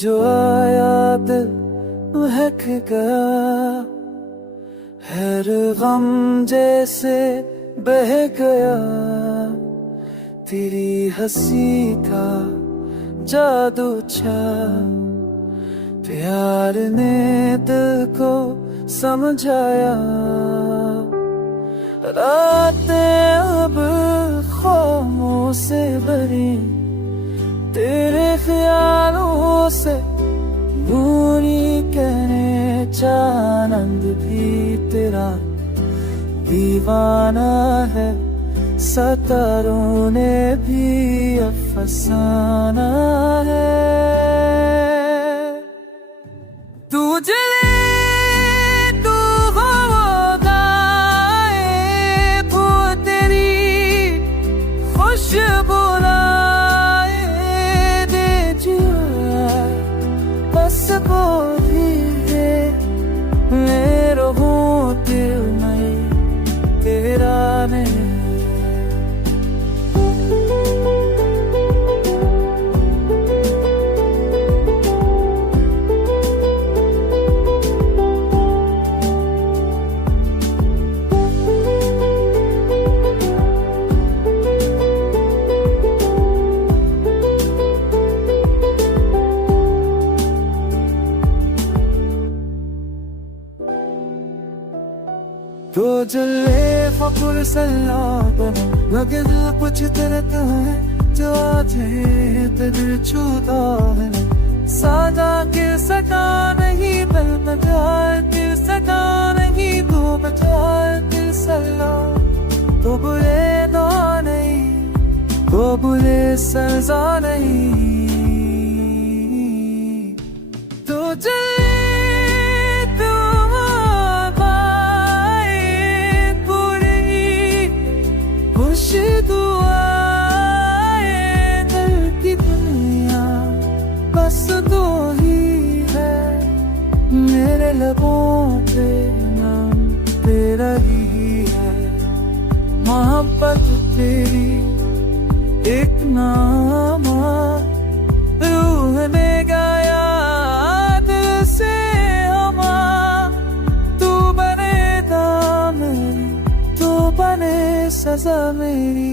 जो आया दिल महक गया, हर गम जैसे बह गया। तेरी हंसी का जादू छा, प्यार ने दिल को समझाया। रातें अब ख्वाबों से भरी, तेरे ख्यालों से दूरी कहने चांद भी तेरा दीवाना है। सितारों ने भी अफसाना है। तू जले तू गाए वो तेरी खुशबू लाए दे जिया, बस वो भी है मेरा हूँ दिल में तेरा नहीं। तो जले फकुर सल्लाब लगे दिल कुछ तरत है, जो आज दिल छूता है। साजा के सका नहीं बल बजाए, दिल सका नहीं तो बजाए दिल सल्ला। तो बुरे दो नहीं, तो बुरे सजा नहीं। तो जले बस दो ही है मेरे लबों पे नाम तेरा ही है। मोहब्बत तेरी एक नामा, रूह ने गाया दिल से हमा। तू बने दाम मेरी, तू बने सजा मेरी।